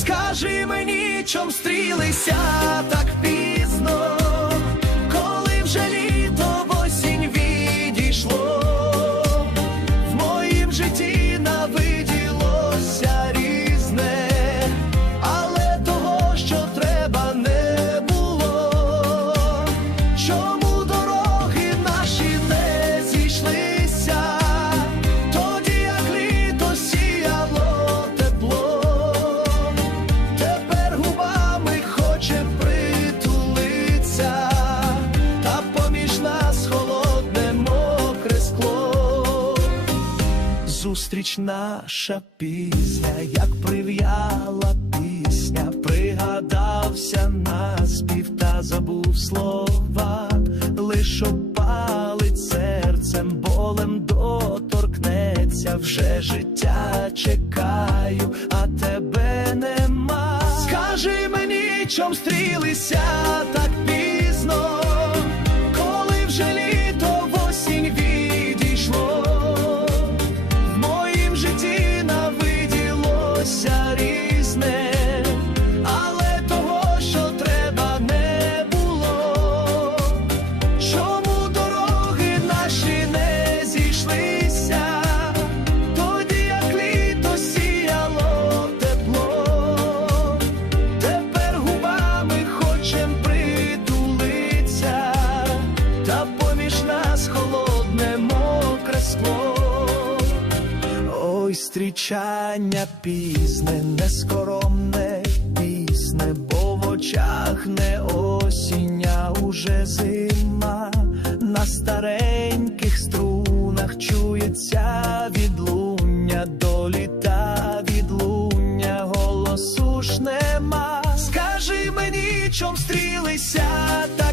Скажи мені, чом стрілися так пізно, коли вже літо в осінь відійшло, в моїм житті Зустріч наша пісня, як прив'яла пісня, пригадався наспів та забув слова, лиш опалить серцем, болем доторкнеться, вже життя чекаю, а тебе нема. Скажи мені, чом стрілися Ой, зустрічання пізне, нескоромне пісне, бо в очах не осінь, а уже зима, на стареньких струнах чується відлуння, до літа відлуння, голосу ж нема. Скажи мені, чом стрілися та